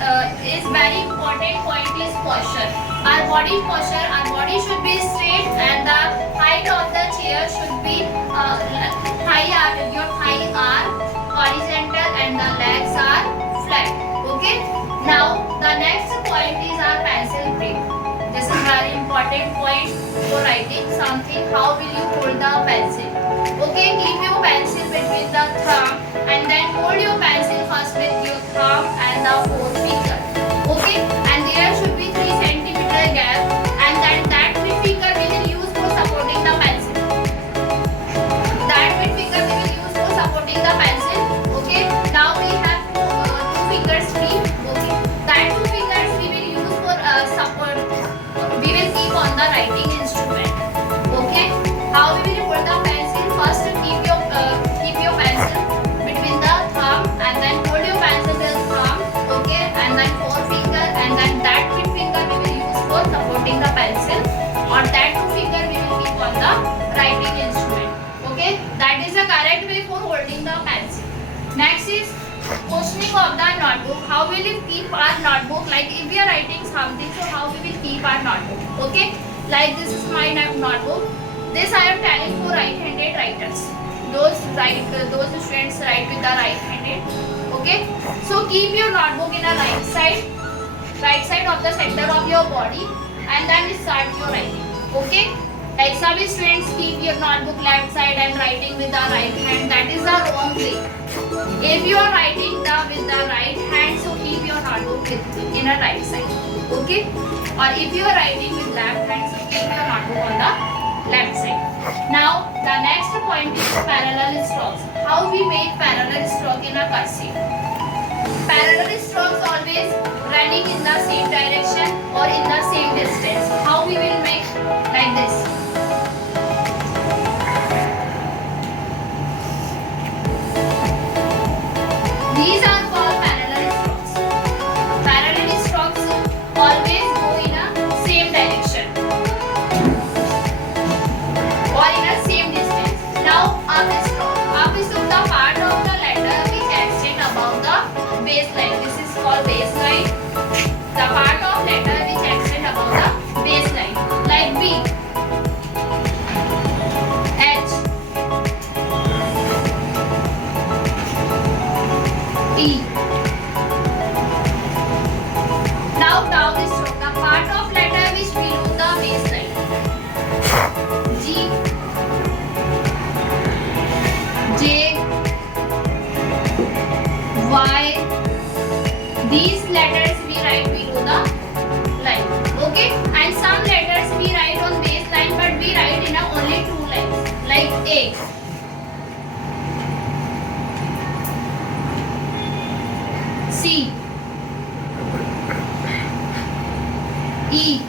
is very important point is posture. Our body should be straight and the height of the chair should be your thigh are horizontal and the legs are flat. Okay. Now the next point is our pencil grip. This is very important point for writing something. How will you hold the pencil? Okay, keep your pencil between the thumb and then hold your pencil first with your thumb and the forefinger. Okay, and there should be 3 centimeter gap, and then that finger we will use for supporting the pencil. That finger we will use for supporting the pencil. Okay, now we have two fingers free. Okay, that 2 fingers we will use for support. We will keep on the writing instrument. Okay, how we will hold the pencil? First, keep your pencil between the thumb and then hold your pencil with the thumb. Okay, and then forefinger, and then that finger we will use for supporting the pencil, or that 2 finger we will keep on the writing instrument. Okay, that is the correct way for holding the pencil. Next is positioning of the notebook. How will we keep our notebook? Like if we are writing something, so how we will keep our notebook? Okay, like this is my notebook. This I am telling for right-handed writers. Those students write with the right-handed. Okay, so keep your notebook in a right side of the center of your body, and then start your writing. Okay, like some students keep your notebook left side and writing with the right hand. That is the wrong way. If you are writing with the right hand, so keep your notebook in a right side. Okay, or if you are writing with left hand, so keep your notebook on the left side. Now the next point is parallel strokes. How we make parallel stroke in a cursive? Parallel strokes always running in the same direction or in the same distance. How we will make? Like this. These are called parallel strokes. Parallel strokes always go in a same direction or in a same distance. Now upstroke. Upstroke, the part of the letter which extend above the baseline. This is called baseline. The part of letter which extend above the baseline. Like B, H, T. Now downstroke, the part of letter which below the baseline. G, J, Y. These letters we write below the line. Okay, and some letters we write on baseline, but we write in only 2 lines. Like A, C, E.